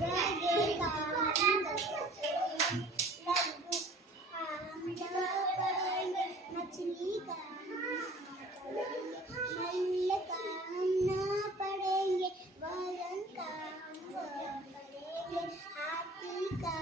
गधे का हम लड्डू का हम ना पढ़ेंगे, मछली का हम ना पढ़ेंगे, नल का हम ना पढ़ेंगे, वजन का हम पढ़ेंगे, हाथी का